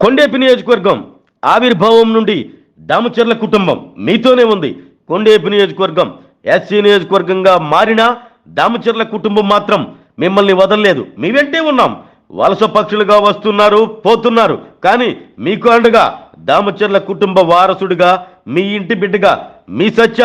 కొండేపి నియోజకవర్గం ఆవిర్భావం నుండి దామచర్ల కుటుంబం మీతోనే ఉంది. కొండేపి నియోజకవర్గం ఎస్సీ నియోజకవర్గంగా మారిన దామచర్ల కుటుంబం మాత్రం మిమ్మల్ని వదలలేదు. మీ వెంటే ఉన్నాం. వలస పక్షులుగా వస్తున్నారు పోతున్నారు. కానీ మీకు అండగా దామచర్ల కుటుంబ వారసుడిగా మీ ఇంటి బిడ్డగా మీ సత్య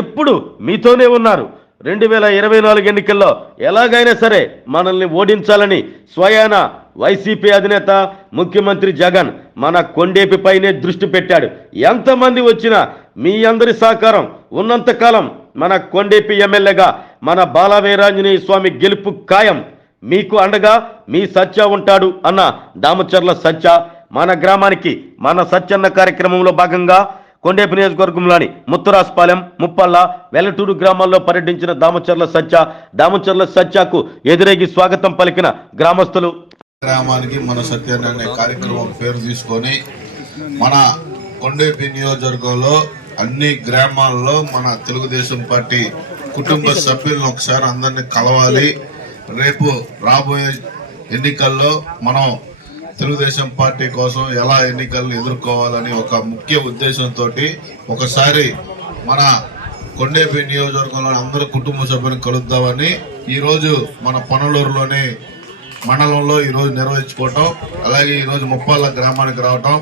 ఎప్పుడు మీతోనే ఉన్నారు. రెండు వేల ఇరవై నాలుగు ఎన్నికల్లో ఎలాగైనా సరే మనల్ని ఓడించాలని స్వయాన వైసీపీ అధినేత ముఖ్యమంత్రి జగన్ మన కొండేపిపైనే దృష్టి పెట్టాడు. ఎంతమంది వచ్చినా మీ అందరి సహకారం ఉన్నంతకాలం మన కొండేపి ఎమ్మెల్యేగా మన బాలవీరాంజనేయ స్వామి గెలుపు ఖాయం. మీకు అండగా మీ సత్య ఉంటాడు అన్న దామచర్ల సత్య మన గ్రామానికి మన సత్యన్న కార్యక్రమంలో భాగంగా కొండేపి నియోజకవర్గంలోని ముత్తురాసుపాలెం ముప్పల్ల వెల్లటూరు గ్రామాల్లో పర్యటించిన దామచర్ల సత్య దామచర్ల సత్యకు ఎదురేగి స్వాగతం పలికిన గ్రామస్తులు. గ్రామానికి మన సత్యాన్ని అనే కార్యక్రమం పేరు తీసుకొని మన కొండేపి నియోజకవర్గంలో అన్ని గ్రామాల్లో మన తెలుగుదేశం పార్టీ కుటుంబ సభ్యులను ఒకసారి అందరినీ కలవాలి. రేపు రాబోయే ఎన్నికల్లో మనం తెలుగుదేశం పార్టీ కోసం ఎలా ఎన్నికలను ఎదుర్కోవాలని ఒక ముఖ్య ఉద్దేశంతో ఒకసారి మన కొండేపి నియోజకవర్గంలో అందరూ కుటుంబ సభ్యులను కలుద్దామని ఈరోజు మన పనులూరులోని మండలంలో ఈరోజు నిర్వహించుకోవటం అలాగే ఈరోజు ముప్పాళ్ళ గ్రామానికి రావటం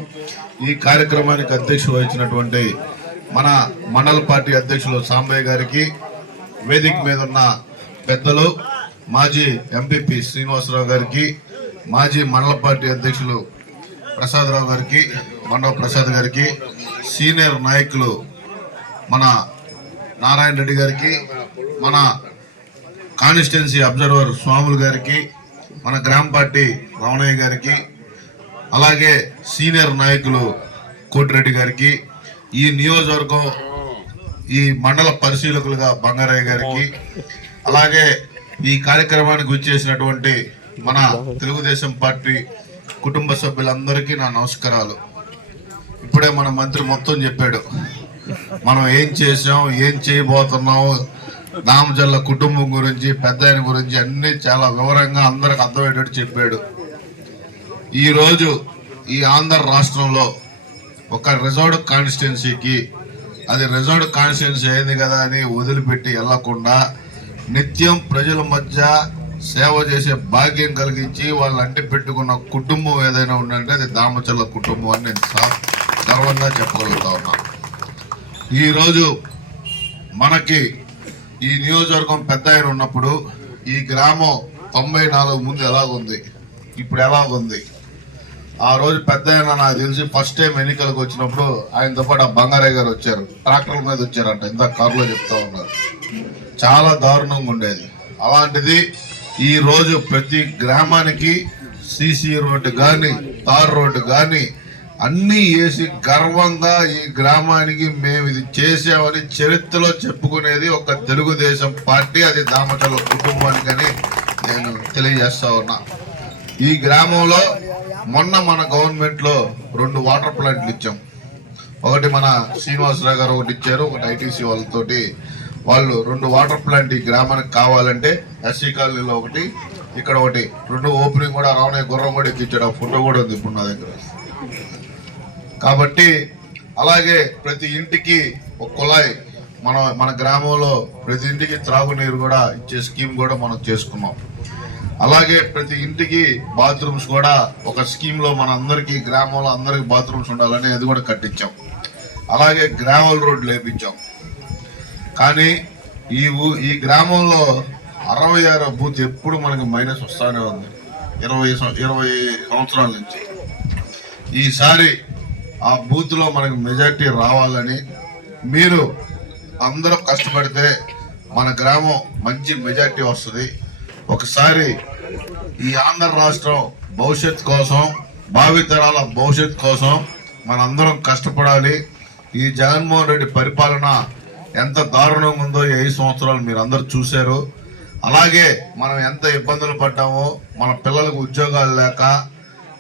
ఈ కార్యక్రమానికి అధ్యక్షులు వహించినటువంటి మన మండల పార్టీ అధ్యక్షులు సాంబయ్య గారికి వేదిక మీద ఉన్న పెద్దలు మాజీ ఎంపీపీ శ్రీనివాసరావు గారికి మాజీ మండల పార్టీ అధ్యక్షులు ప్రసాదరావు గారికి మండవ ప్రసాద్ గారికి సీనియర్ నాయకులు మన నారాయణ రెడ్డి గారికి మన కాన్స్టిట్యున్సీ అబ్జర్వర్ స్వాములు గారికి మన గ్రామ పార్టీ రమణయ్య గారికి అలాగే సీనియర్ నాయకులు కోటిరెడ్డి గారికి ఈ నియోజకవర్గం ఈ మండల పరిశీలకులుగా బంగారయ్య గారికి అలాగే ఈ కార్యక్రమానికి వచ్చేసినటువంటి మన తెలుగుదేశం పార్టీ కుటుంబ సభ్యులందరికీ నా నమస్కారాలు. ఇప్పుడే మన మంత్రి మొత్తం చెప్పాడు. మనం ఏం చేసాం ఏం చేయబోతున్నాం నామజల్ల కుటుంబం గురించి పెద్ద గురించి అన్ని చాలా వివరంగా అందరికి అర్థమయ్యేటట్టు చెప్పాడు. ఈరోజు ఈ ఆంధ్ర రాష్ట్రంలో ఒక రిజర్వ్డ్ కాన్స్టిట్యున్సీకి అది రిజర్వ్డ్ కాన్స్టిట్యున్సీ అయింది కదా అని వదిలిపెట్టి వెళ్ళకుండా నిత్యం ప్రజల మధ్య సేవ చేసే భాగ్యం కలిగించి వాళ్ళు అంటి పెట్టుకున్న కుటుంబం ఏదైనా ఉందంటే అది దామచల్ల కుటుంబం అని నేను గర్వంగా చెప్పగలుగుతా ఉన్నాను. ఈరోజు మనకి ఈ నియోజకవర్గం పెద్ద ఆయన ఉన్నప్పుడు ఈ గ్రామం తొంభై నాలుగు ముందు ఎలాగుంది? ఇప్పుడు ఎలాగుంది? ఆ రోజు పెద్ద ఆయన నాకు తెలిసి ఫస్ట్ టైం ఎన్నికలకు వచ్చినప్పుడు ఆయనతో పాటు ఆ బంగారయ్య గారు వచ్చారు. ట్రాక్టర్ల మీద వచ్చారంట. ఇంత కారులో చెప్తా ఉన్నారు. చాలా దారుణంగా ఉండేది. అలాంటిది ఈ రోజు ప్రతి గ్రామానికి సీసీ రోడ్డు కానీ తార్ రోడ్డు కానీ అన్నీ వేసి గర్వంగా ఈ గ్రామానికి మేము ఇది చేసామని చరిత్రలో చెప్పుకునేది ఒక తెలుగుదేశం పార్టీ అది దామచల కుటుంబానికని నేను తెలియజేస్తా ఉన్నా. ఈ గ్రామంలో మొన్న మన గవర్నమెంట్లో రెండు వాటర్ ప్లాంట్లు ఇచ్చాం. ఒకటి మన శ్రీనివాసరావు గారు ఒకటి ఇచ్చారు ఒకటి ఐటీసీ వాళ్ళతోటి. వాళ్ళు రెండు వాటర్ ప్లాంట్ ఈ గ్రామానికి కావాలంటే ఎస్సీ కాలనీలో ఒకటి ఇక్కడ ఒకటి. రెండు ఓపెనింగ్ కూడా రావణ గుర్రం కూడా ఎక్కించాడు ఆ ఫోటో కూడా ఉంది ఇప్పుడు నా దగ్గర. కాబట్టి అలాగే ప్రతి ఇంటికి ఒక కుళాయి. మన మన గ్రామంలో ప్రతి ఇంటికి త్రాగునీరు కూడా ఇచ్చే స్కీమ్ కూడా మనం చేసుకున్నాం. అలాగే ప్రతి ఇంటికి బాత్రూమ్స్ కూడా ఒక స్కీమ్లో మన అందరికీ గ్రామంలో అందరికీ బాత్రూమ్స్ ఉండాలని అది కూడా కట్టించాం. అలాగే గ్రావల్ రోడ్లు లేపించాం కానీ ఈ ఈ గ్రామంలో అరవై ఆరో బూత్ ఎప్పుడు మనకి మైనస్ వస్తూనే ఉంది. ఇరవై ఇరవై సంవత్సరాల నుంచి. ఈసారి ఆ బూత్లో మనకి మెజార్టీ రావాలని మీరు అందరూ కష్టపడితే మన గ్రామం మంచి మెజార్టీ వస్తుంది. ఒకసారి ఈ ఆంధ్ర రాష్ట్రం భవిష్యత్ కోసం భావితరాల భవిష్యత్ కోసం మనందరం కష్టపడాలి. ఈ జగన్మోహన్ రెడ్డి పరిపాలన ఎంత దారుణంగా ఉందో ఐదు సంవత్సరాలు మీరు అందరు చూశారు. అలాగే మనం ఎంత ఇబ్బందులు పడ్డామో మన పిల్లలకు ఉద్యోగాలు లేక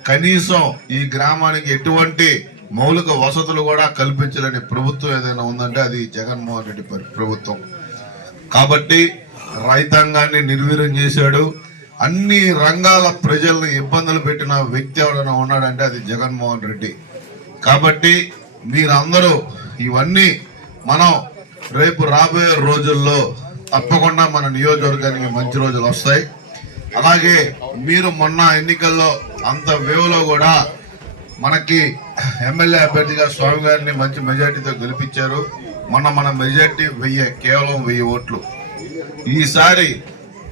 కనీసం ఈ గ్రామానికి ఎటువంటి మౌలిక వసతులు కూడా కల్పించలేని ప్రభుత్వం ఏదైనా ఉందంటే అది జగన్మోహన్ రెడ్డి ప్రభుత్వం. కాబట్టి రైతాంగాన్ని నిర్వీర్యం చేశాడు. అన్ని రంగాల ప్రజల్ని ఇబ్బందులు పెట్టిన వ్యక్తి ఎవరైనా ఉన్నాడంటే అది జగన్మోహన్ రెడ్డి. కాబట్టి మీరందరూ ఇవన్నీ మనం రేపు రాబోయే రోజుల్లో తప్పకుండా మన నియోజకవర్గానికి మంచి రోజులు వస్తాయి. అలాగే మీరు మొన్న ఎన్నికల్లో అంత వేవ్లో కూడా మనకి ఎమ్మెల్యే అభ్యర్థిగా స్వామి గారిని మంచి మెజార్టీతో గెలిపించారు. మొన్న మన మెజార్టీ వెయ్యి కేవలం వెయ్యి ఓట్లు. ఈసారి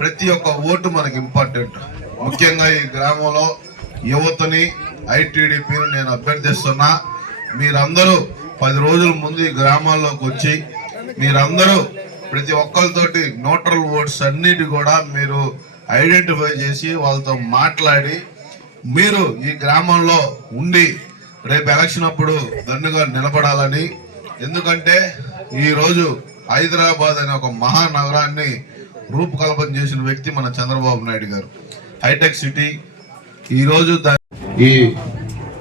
ప్రతి ఒక్క ఓటు మనకి ఇంపార్టెంట్. ముఖ్యంగా ఈ గ్రామంలో యువతని ఐటీడీపీని నేను అభ్యర్థిస్తున్నా. మీరందరూ పది రోజుల ముందు ఈ గ్రామాల్లోకి వచ్చి మీరందరూ ప్రతి ఒక్కరితోటి నోటల్ ఓట్స్ అన్నిటి కూడా మీరు ఐడెంటిఫై చేసి వాళ్ళతో మాట్లాడి మీరు ఈ గ్రామంలో ఉండి రేపు ఎలక్షన్ అప్పుడు దండుగా నిలబడాలని. ఎందుకంటే ఈరోజు హైదరాబాద్ అనే ఒక మహానగరాన్ని రూపకల్పన చేసిన వ్యక్తి మన చంద్రబాబు నాయుడు గారు. హైటెక్ సిటీ. ఈరోజు ఈ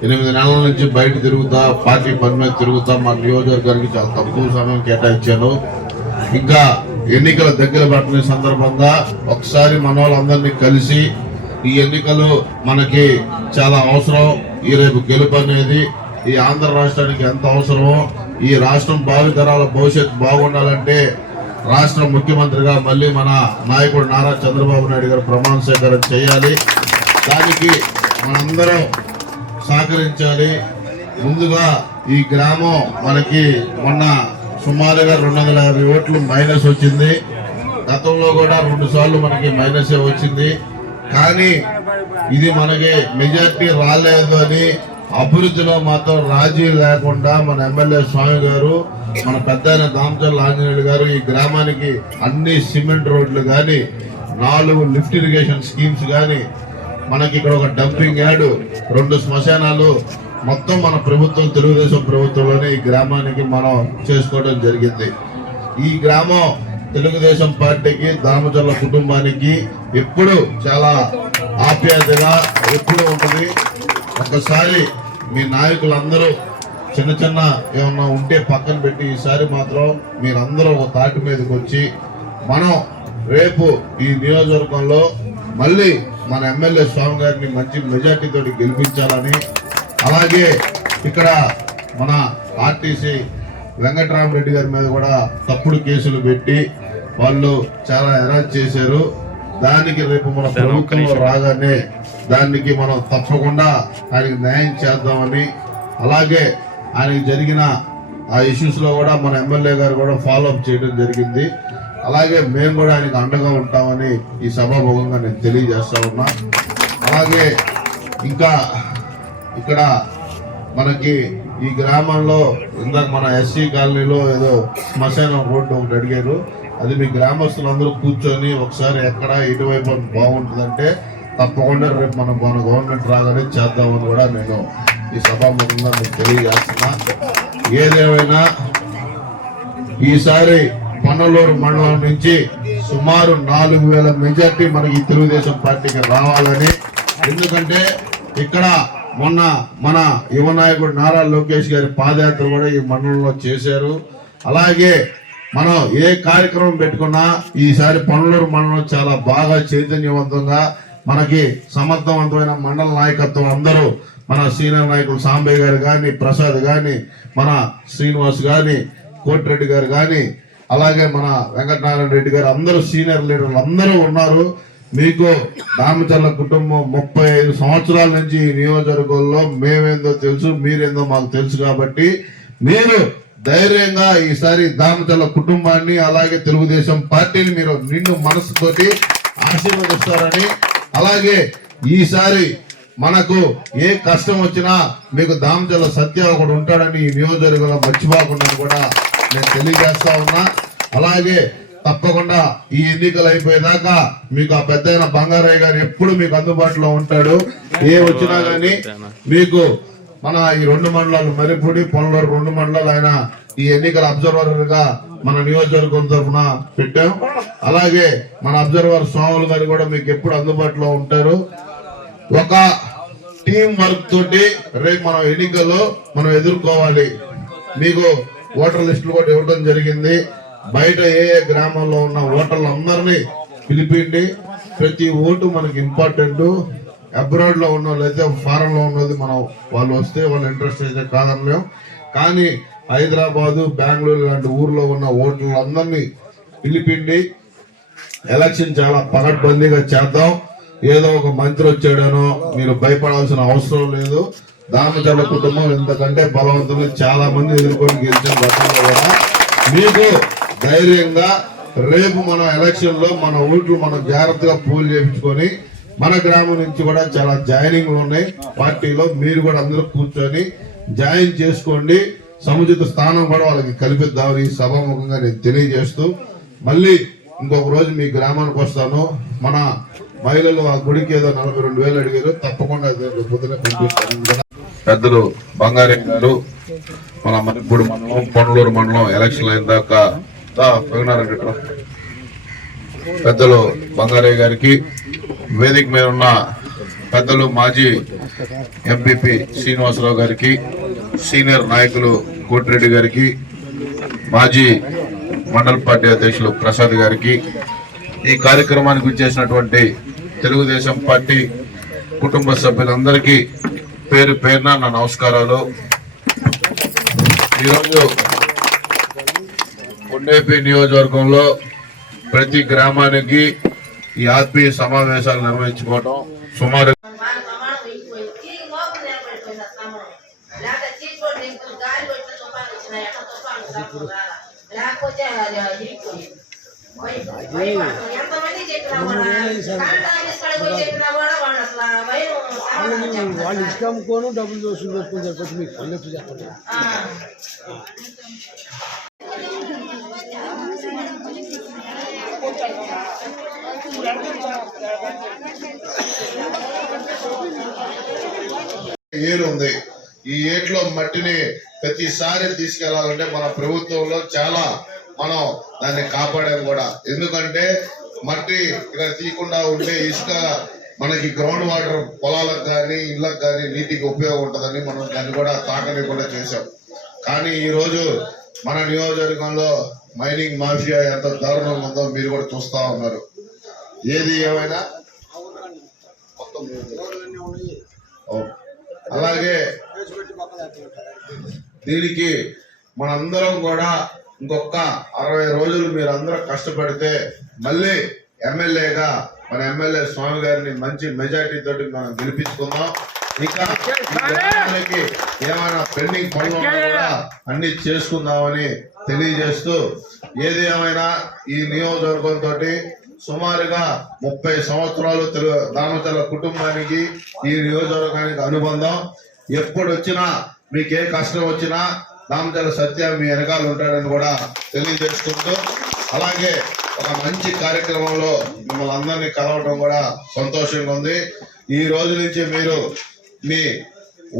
ఎనిమిది నెలల నుంచి బయట తిరుగుతా పార్టీ పని మీద తిరుగుతా మా నియోజకవర్గానికి చాలా తక్కువ సమయం కేటాయించాను. ఇంకా ఎన్నికల దగ్గర పట్టిన సందర్భంగా ఒకసారి మన వాళ్ళందరినీ కలిసి ఈ ఎన్నికలు మనకి చాలా అవసరం. ఈ రేపు గెలుపు అనేది ఈ ఆంధ్ర రాష్ట్రానికి ఎంత అవసరమో ఈ రాష్ట్రం భావితరాల భవిష్యత్తు బాగుండాలంటే రాష్ట్ర ముఖ్యమంత్రిగా మళ్ళీ మన నాయకుడు నారా చంద్రబాబు నాయుడు గారు ప్రమాణ స్వీకారం చేయాలి. దానికి మనందరం సహకరించాలి. ముందుగా ఈ గ్రామం మనకి మొన్న సుమారుగా రెండు వందల యాభై ఓట్లు మైనస్ వచ్చింది. గతంలో కూడా రెండు సార్లు మనకి మైనసే వచ్చింది. కానీ ఇది మనకి మెజార్టీ రాలేదు అని అభివృద్ధిలో మాత్రం రాజీ లేకుండా మన ఎమ్మెల్యే స్వామి గారు మన పెద్ద ఆయన ఆంజనేయుడు ఆంజనేయులు గారు ఈ గ్రామానికి అన్ని సిమెంట్ రోడ్లు కానీ నాలుగు లిఫ్ట్ ఇరిగేషన్ స్కీమ్స్ కానీ మనకి ఇక్కడ ఒక డంపింగ్ యార్డ్ రెండు శ్మశానాలు మొత్తం మన ప్రభుత్వం తెలుగుదేశం ప్రభుత్వంలోనే ఈ గ్రామానికి మనం చేసుకోవడం జరిగింది. ఈ గ్రామం తెలుగుదేశం పార్టీకి దామచర్ల కుటుంబానికి ఎప్పుడు చాలా ఆప్యాయతగా ఎప్పుడు ఉంటుంది. ఒకసారి మీ నాయకులందరూ చిన్న చిన్న ఏమన్నా ఉంటే పక్కన పెట్టి ఈసారి మాత్రం మీరందరూ ఒక తాటి మీదకి వచ్చి మనం రేపు ఈ నియోజకవర్గంలో మళ్ళీ మన ఎమ్మెల్యే స్వామి గారిని మంచి మెజార్టీ తోటి గెలిపించాలని అలాగే ఇక్కడ మన ఆర్టీసీ వెంకటరామరెడ్డి గారి మీద కూడా తప్పుడు కేసులు పెట్టి వాళ్ళు చాలా ఎరాజ్ చేశారు. దానికి రేపు మన ప్రభుత్వంలో రాగానే దానికి మనం తప్పకుండా ఆయనకి న్యాయం చేద్దామని అలాగే ఆయనకి జరిగిన ఆ ఇష్యూస్లో కూడా మన ఎమ్మెల్యే గారు కూడా ఫాలో అప్ చేయడం జరిగింది. అలాగే మేము కూడా ఆయనకు అండగా ఉంటామని ఈ సభాముఖంగా నేను తెలియజేస్తా ఉన్నా. అలాగే ఇంకా ఇక్కడ మనకి ఈ గ్రామంలో ఇందాక మన ఎస్సీ కాలనీలో ఏదో శ్మశానం రోడ్డు ఒకటి అడిగారు. అది మీ గ్రామస్తులందరూ కూర్చొని ఒకసారి ఎక్కడ ఇటువైపు బాగుంటుందంటే తప్పకుండా రేపు మనం మన గవర్నమెంట్ రాగానే చేద్దామని కూడా నేను ఈ సభాముఖంగా మీకు తెలియజేస్తున్నా. ఏదేమైనా ఈసారి పన్నలూరు మండలం నుంచి సుమారు నాలుగు వేల మెజార్టీ మనకి ఈ తెలుగుదేశం పార్టీకి రావాలని. ఎందుకంటే ఇక్కడ మొన్న మన యువ నాయకుడు నారా లోకేష్ గారి పాదయాత్ర కూడా ఈ మండలంలో చేశారు. అలాగే మనం ఏ కార్యక్రమం పెట్టుకున్నా ఈసారి పనులూరు మండలం చాలా బాగా చైతన్యవంతంగా మనకి సమర్థవంతమైన మండల నాయకత్వం అందరూ మన సీనియర్ నాయకులు సాంబయ్య గారు కానీ ప్రసాద్ కానీ మన శ్రీనివాస్ కానీ కోటిరెడ్డి గారు కానీ అలాగే మన వెంకటనారాయణ రెడ్డి గారు అందరూ సీనియర్ లీడర్లు అందరూ ఉన్నారు. మీకు దామచర్ల కుటుంబం ముప్పై ఐదు సంవత్సరాల నుంచి ఈ నియోజకవర్గంలో మేమేందో తెలుసు మీరేందో మాకు తెలుసు కాబట్టి మీరు ధైర్యంగా ఈసారి దామచర్ల కుటుంబాన్ని అలాగే తెలుగుదేశం పార్టీని మీరు నిండు మనసుతోటి ఆశీర్వదిస్తారని అలాగే ఈసారి మనకు ఏ కష్టం వచ్చినా మీకు దామచల సత్య ఒకడు ఉంటాడని ఈ నియోజకవర్గంలో మర్చిపోకుండా కూడా నేను తెలియజేస్తా ఉన్నా. అలాగే తప్పకుండా ఈ ఎన్నికలు అయిపోయేదాకా మీకు ఆ పెద్ద బంగారయ్య గారు ఎప్పుడు మీకు అందుబాటులో ఉంటాడు. ఏ వచ్చినా గానీ మీకు మన ఈ రెండు మండలాలు మరిపూడి పొన్నలూరు రెండు మండలాలు ఆయన ఈ ఎన్నికల అబ్జర్వర్గా మన నియోజకవర్గం తరఫున పెట్టాం. అలాగే మన అబ్జర్వర్ స్వాములు గారు కూడా మీకు ఎప్పుడు అందుబాటులో ఉంటారు. ఒక టీం వర్క్ తోటి రేపు మనం ఎన్నికల్లో మనం ఎదుర్కోవాలి. మీకు ఓటర్ లిస్టులు కూడా ఇవ్వడం జరిగింది. బయట ఏ ఏ గ్రామాల్లో ఉన్న ఓటర్లు అందరినీ పిలిపిండి ప్రతి ఓటు మనకి ఇంపార్టెంట్. అబ్రాడ్లో ఉన్న వాళ్ళైతే ఫారెన్లో ఉన్నది మనం వాళ్ళు వస్తే వాళ్ళు ఇంట్రెస్ట్ అయితే కాదనలేం కానీ హైదరాబాదు బెంగళూరు లాంటి ఊర్లో ఉన్న ఓట్లందరినీ పిలిపిండి ఎలక్షన్ చాలా పకడ్బందీగా చేద్దాం. ఏదో ఒక మంత్రి వచ్చాడనో మీరు భయపడాల్సిన అవసరం లేదు. దామచర్ల కుటుంబం ఎందుకంటే బలవంతులు చాలా మంది ఎదుర్కొని గెలిచిన గతంలో కూడా మీకు ధైర్యంగా రేపు మన ఎలక్షన్లో మన ఓట్లు మనం జాగ్రత్తగా పూలు చేయించుకొని మన గ్రామం నుంచి కూడా చాలా జాయినింగ్లు ఉన్నాయి. పార్టీలో మీరు కూడా అందరూ కూర్చొని జాయిన్ చేసుకోండి. సముచిత స్థానం కూడా వాళ్ళకి కల్పిద్దామని సభాముఖంగా నేను తెలియజేస్తూ మళ్ళీ ఇంకొక రోజు మీ గ్రామానికి వస్తాను. మన మహిళలు ఆ గుడికి ఏదో నలభై రెండు వేలు అడిగారు. తప్పకుండా పొద్దున పంపిస్తాను. పెద్దలు బంగారం గారు మన మణిపూడి మండలం పొన్నలూరు మండలం ఎలక్షన్ అయిన దాకా పెద్దలు బంగారయ్య గారికి వేదిక మీద ఉన్న పెద్దలు మాజీ ఎంపీపీ శ్రీనివాసరావు గారికి సీనియర్ నాయకులు కోటిరెడ్డి గారికి మాజీ మండల పార్టీ అధ్యక్షులు ప్రసాద్ గారికి ఈ కార్యక్రమానికి వచ్చేసినటువంటి తెలుగుదేశం పార్టీ కుటుంబ సభ్యులందరికీ పేరు పేరున నా నమస్కారాలు. ఈరోజు కొండేపి నియోజకవర్గంలో ప్రతి గ్రామానికి ఈ ఆత్మీయ సమావేశాలు నిర్వహించుకోవడం సుమారు లేకపోతే. ఎంతమంది చెప్పినా కూడా వాళ్ళు ఇసుక అమ్ముకోను డబ్బులు దోసులు పెట్టుకుని సరిపోతే మీకు పల్లెట్టు చెప్పండి ఆ. ఏరు ఉంది. ఈ ఏట్లో మట్టిని ప్రతిసారి తీసుకెళ్ళాలంటే మన ప్రభుత్వంలో చాలా మనం దాన్ని కాపాడాం కూడా. ఎందుకంటే మట్టి ఇక్కడ తీయకుండా ఉంటే ఇసుక మనకి గ్రౌండ్ వాటర్ పొలాలకు కానీ ఇళ్ళకు కానీ నీటికి ఉపయోగం ఉంటుందని మనం దాన్ని కూడా తాకనివ్వకుండా చేశాం. కానీ ఈ రోజు మన నియోజకవర్గంలో మైనింగ్ మాఫియా ఎంత దారుణంగా ఉందో మీరు కూడా చూస్తూ ఉన్నారు. ఏది ఏమైనా? మొత్తం. అలాగే దీనికి మనందరం కూడా ఇంకొక అరవై రోజులు మీరు అందరూ కష్టపడితే మళ్ళీ ఎమ్మెల్యేగా మన ఎమ్మెల్యే స్వామి గారిని మంచి మెజార్టీ తోటి మనం గెలిపించుకుందాం. ఇంకా ఏమైనా పెండింగ్ పనులు కూడా అన్ని చేసుకుందామని తెలియజేస్తూ ఏది ఏమైనా ఈ నియోజకవర్గం తోటి సుమారుగా ముప్పై సంవత్సరాలు తెలు దామచల కుటుంబానికి ఈ నియోజకవర్గానికి అనుబంధం. ఎప్పుడు వచ్చినా మీకు ఏ కష్టం వచ్చినా దామచల సత్య మీ వెనకాల ఉంటాడని కూడా తెలియజేసుకుంటూ అలాగే ఒక మంచి కార్యక్రమంలో మిమ్మల్ని అందరినీ కలవడం కూడా సంతోషంగా ఉంది. ఈ రోజు నుంచి మీరు మీ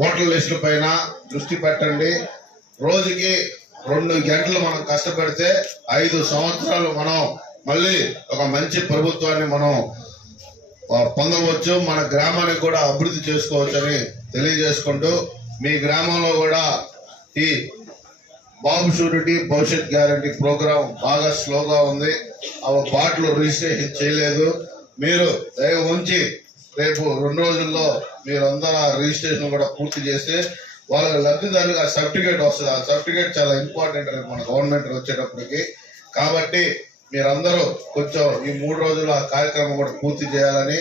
ఓటర్ లిస్టు పైన దృష్టి పెట్టండి. రోజుకి రెండు గంటలు మనం కష్టపడితే ఐదు సంవత్సరాలు మనం మళ్ళీ ఒక మంచి ప్రభుత్వాన్ని మనం పొందవచ్చు మన గ్రామానికి కూడా అభివృద్ధి చేసుకోవచ్చని తెలియజేసుకుంటూ మీ గ్రామంలో కూడా ఈ బాబు షూరిటీ భవిష్యత్ గ్యారంటీ ప్రోగ్రాం బాగా స్లోగా ఉంది. ఆ బాటలు రిజిస్ట్రేషన్ చేయలేదు. మీరు దయ ఉంచి రేపు రెండు రోజుల్లో మీరందరూ ఆ రిజిస్ట్రేషన్ కూడా పూర్తి చేస్తే వాళ్ళకి లబ్ధిదారులకు ఆ సర్టిఫికేట్ వస్తుంది. ఆ సర్టిఫికేట్ చాలా ఇంపార్టెంట్ రేపు మన గవర్నమెంట్ వచ్చేటప్పటికి. కాబట్టి మీరందరూ కొంచెం ఈ మూడు రోజులు ఆ కార్యక్రమం కూడా పూర్తి చేయాలని.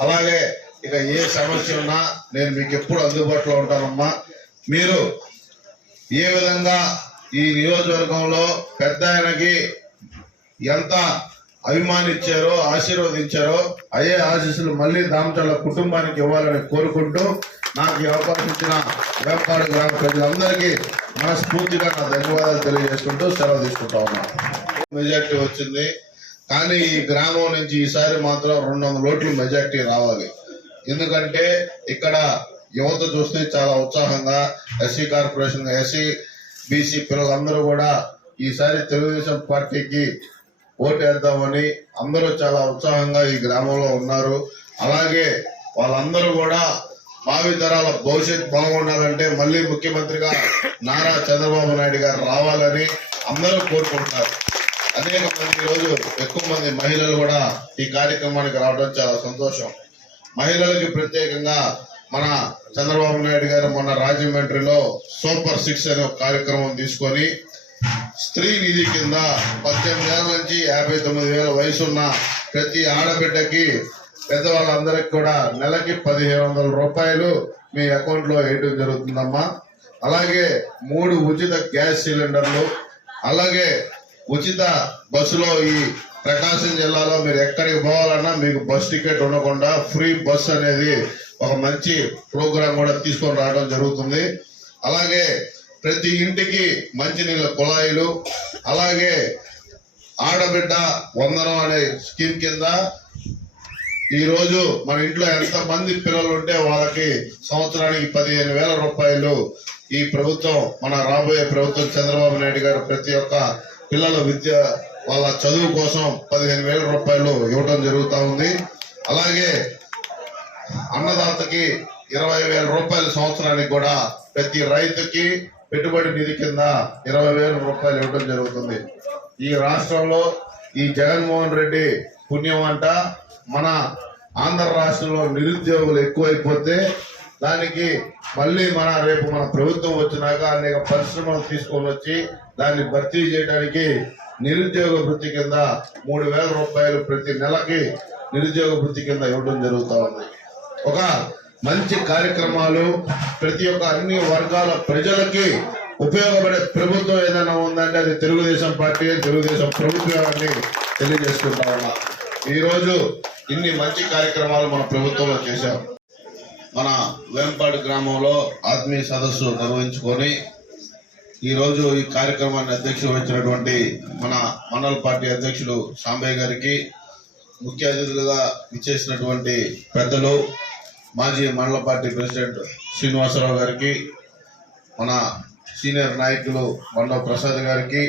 అలాగే ఇక ఏ సమస్య ఉన్నా నేను మీకు ఎప్పుడు అందుబాటులో ఉంటానమ్మా. మీరు ఏ విధంగా ఈ నియోజకవర్గంలో పెద్ద ఆయనకి ఎంత అభిమానించారో ఆశీర్వదించారో అయ్యే ఆశీస్సులు మళ్ళీ దామచల్ల కుటుంబానికి ఇవ్వాలని కోరుకుంటూ నాకు ఈ అవకాశం ఇచ్చిన వేపాడు గ్రామ ప్రజలందరికీ మనస్ఫూర్తిగా నా ధన్యవాదాలు తెలియజేసుకుంటూ సెలవు తీసుకుంటా ఉన్నాను. మెజార్టీ వచ్చింది. కానీ ఈ గ్రామం నుంచి ఈసారి మాత్రం రెండు వందల ఓట్లు మెజార్టీ రావాలి. ఎందుకంటే ఇక్కడ యువత చూస్తే చాలా ఉత్సాహంగా ఎస్సీ కార్పొరేషన్ ఎస్సీ బీసీ పిల్లలందరూ కూడా ఈసారి తెలుగుదేశం పార్టీకి ఓటేద్దామని అందరూ చాలా ఉత్సాహంగా ఈ గ్రామంలో ఉన్నారు. అలాగే వాళ్ళందరూ కూడా భావితరాల భవిష్యత్ బాగుండాలంటే మళ్ళీ ముఖ్యమంత్రిగా నారా చంద్రబాబు నాయుడు గారు రావాలని అందరూ కోరుకుంటున్నారు. అనేక మంది ఈరోజు ఎక్కువ మంది మహిళలు కూడా ఈ కార్యక్రమానికి రావడం చాలా సంతోషం. మహిళలకి ప్రత్యేకంగా మన చంద్రబాబు నాయుడు గారు మొన్న రాజమండ్రిలో సూపర్ సిక్స్ అనే కార్యక్రమం తీసుకొని స్త్రీ నిధి కింద పద్దెనిమిది ఏళ్ళ నుంచి యాభై తొమ్మిది వేల వయసు ఉన్న ప్రతి ఆడబిడ్డకి పెద్దవాళ్ళందరికి కూడా నెలకి పదిహేను వందల రూపాయలు మీ అకౌంట్లో వేయడం జరుగుతుందమ్మా. అలాగే మూడు ఉచిత గ్యాస్ సిలిండర్లు అలాగే ఉచిత బస్సులో ఈ ప్రకాశం జిల్లాలో మీరు ఎక్కడికి పోవాలన్నా మీకు బస్ టికెట్ ఉండకుండా ఫ్రీ బస్ అనేది ఒక మంచి ప్రోగ్రాం కూడా తీసుకొని రావడం జరుగుతుంది. అలాగే ప్రతి ఇంటికి మంచినీళ్ళ కుళాయిలు అలాగే ఆడబిడ్డ వందనం అనే స్కీమ్ కింద ఈరోజు మన ఇంట్లో ఎంతమంది పిల్లలు ఉంటే వాళ్ళకి సంవత్సరానికి పదిహేను వేల రూపాయలు ఈ ప్రభుత్వం మన రాబోయే ప్రభుత్వం చంద్రబాబు నాయుడు గారు ప్రతి ఒక్క పిల్లల విద్య వాళ్ళ చదువు కోసం పదిహేను వేల రూపాయలు ఇవ్వటం జరుగుతూ ఉంది. అలాగే అన్నదాతకి ఇరవై వేల రూపాయల సంవత్సరానికి కూడా ప్రతి రైతుకి పెట్టుబడి నిధి కింద ఇరవై వేల రూపాయలు ఇవ్వడం జరుగుతుంది. ఈ రాష్ట్రంలో ఈ జగన్మోహన్ రెడ్డి పుణ్యం అంట. మన ఆంధ్ర రాష్ట్రంలో నిరుద్యోగులు ఎక్కువైపోతే దానికి మళ్ళీ మన రేపు మన ప్రభుత్వం వచ్చినాక అనేక పరిశ్రమలు తీసుకొని వచ్చి దాన్ని భర్తీ చేయడానికి నిరుద్యోగ వృత్తి కింద మూడు వేల రూపాయలు ప్రతి నెలకి నిరుద్యోగ వృత్తి కింద ఇవ్వడం జరుగుతూ ఉంది. ఒక మంచి కార్యక్రమాలు ప్రతి ఒక్క అన్ని వర్గాల ప్రజలకి ఉపయోగపడే ప్రభుత్వం ఏదైనా ఉందంటే అది తెలుగుదేశం పార్టీ తెలుగుదేశం ప్రభుత్వాన్ని తెలియజేసుకుంటా ఉన్నా. ఈరోజు ఇన్ని మంచి కార్యక్రమాలు మన ప్రభుత్వంలో చేశాం. మన వేంపాడు గ్రామంలో ఆత్మీయ సదస్సు నిర్వహించుకొని ఈరోజు ఈ కార్యక్రమాన్ని అధ్యక్షులు వహించినటువంటి మన మండల పార్టీ అధ్యక్షులు సాంబయ్య గారికి ముఖ్య అతిథులుగా ఇచ్చేసినటువంటి పెద్దలు మాజీ మండల పార్టీ ప్రెసిడెంట్ శ్రీనివాసరావు గారికి మన సీనియర్ నాయకులు బండవ ప్రసాద్ గారికి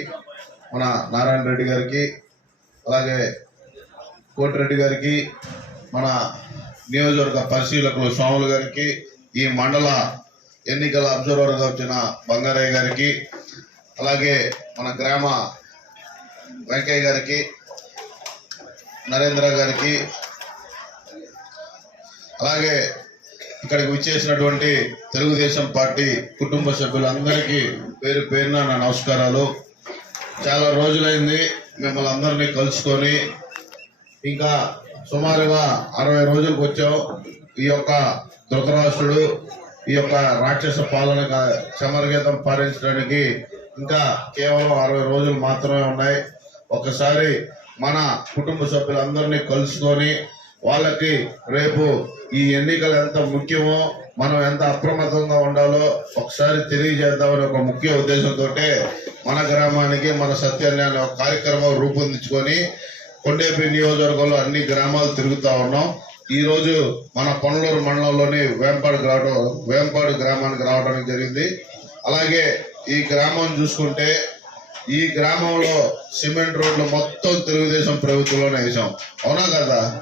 మన నారాయణ రెడ్డి గారికి అలాగే కోటిరెడ్డి గారికి మన నియోజకవర్గ పరిశీలకులు స్వాములు గారికి ఈ మండల ఎన్నికల అబ్జర్వర్గా వచ్చిన బంగారయ్య గారికి అలాగే మన గ్రామ వెంకయ్య గారికి నరేంద్ర గారికి అలాగే ఇక్కడికి విచ్చేసినటువంటి తెలుగుదేశం పార్టీ కుటుంబ సభ్యులందరికీ పేరు పేరున నా నమస్కారాలు. చాలా రోజులైంది మిమ్మల్ని అందరినీ కలుసుకొని ఇంకా సుమారుగా అరవై రోజులకు వచ్చాం ఈ యొక్క ధృతరాష్ట్రుడు ఈ యొక్క రాక్షస పాలన చమరగీతం పాలించడానికి ఇంకా కేవలం అరవై రోజులు మాత్రమే ఉన్నాయి. ఒకసారి మన కుటుంబ సభ్యులందరినీ కలుసుకొని వాళ్ళకి రేపు ఈ ఎన్నికలు ఎంత ముఖ్యమో మనం ఎంత అప్రమత్తంగా ఉండాలో ఒకసారి తెలియజేద్దామని ఒక ముఖ్య ఉద్దేశంతో మన గ్రామానికి మన సత్యాన్ని అనే కార్యక్రమం రూపొందించుకొని కొండేపి నియోజకవర్గంలో అన్ని గ్రామాలు తిరుగుతా ఉన్నాం. ఈ రోజు మన పొన్నలూరు మండలంలోని వేంపాడు రావడం వేంపాడు గ్రామానికి రావడం జరిగింది. అలాగే ఈ గ్రామం చూసుకుంటే ఈ గ్రామంలో సిమెంట్ రోడ్లు మొత్తం తెలుగుదేశం ప్రభుత్వంలోనే వేసాం. అవునా కదా?